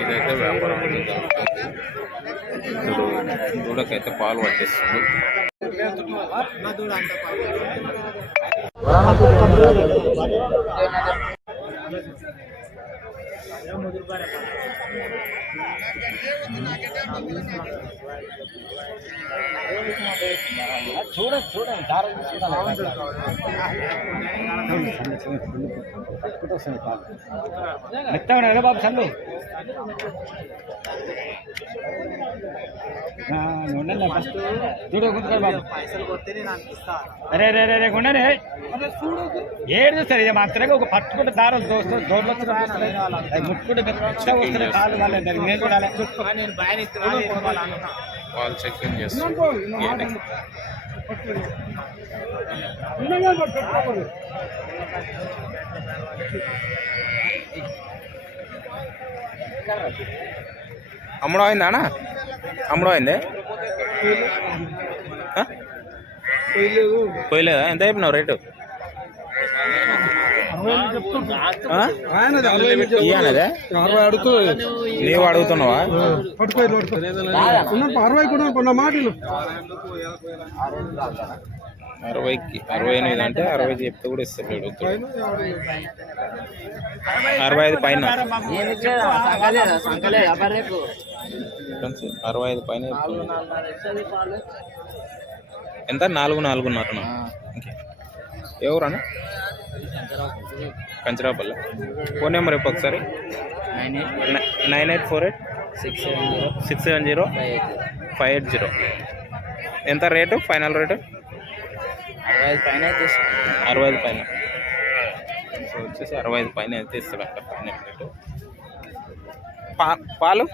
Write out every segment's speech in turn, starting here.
ఇదైతే వ్యాపారం ఇప్పుడు దూడకైతే పాలు పట్టేస్తుంది. చూడండి చూడండి దారాలు మెత్తగా ఉన్నాయి బాబు చల్లు చూడు కూర్చోండి బాబు అరే రే రే ఏడు చూస్తారు మాత్రమే ఒక పట్టుకుంటే దారాలు దోస్తు ముట్టుకుంటే మెత్తగా వస్తున్నాయి కాలు కాలేదు నేను చూడాలి అమ్మడం అయిందా అన్న? అమ్మడం అయిందే? పోయలేదా. ఎంత చెప్పినావు రేటు? అరవై నీవు అడుగుతున్నావా? అరవై కూడా కొన్న మాటలు. అరవైకి అరవై ఎనిమిది అంటే అరవై చెప్తే కూడా ఇస్తలేడు అరవై ఐదు పైన. అరవై ఐదు పైన. ఎంత? నాలుగు నాలుగున్నర ఎవరన్నా కంచరాపల్లి. ఫోన్ నెంబర్ చెప్పు ఒకసారి. Nine eight four eight six seven zero six seven zero five eight zero. ఎంత రేటు? Final rate? అరవై ఐదు పైన అరవై ఐదు పైన. సో వచ్చేసి అరవై ఐదు పైన అయితే ఇస్తాడంట పైన రేటు. పా పాలు?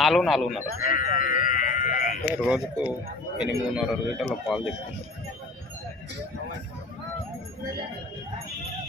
నాలుగు నాలుగున్నర. రోజుకు ఎనిమిదిన్నర లీటర్ల పాలు చెప్తున్నారు 大家好。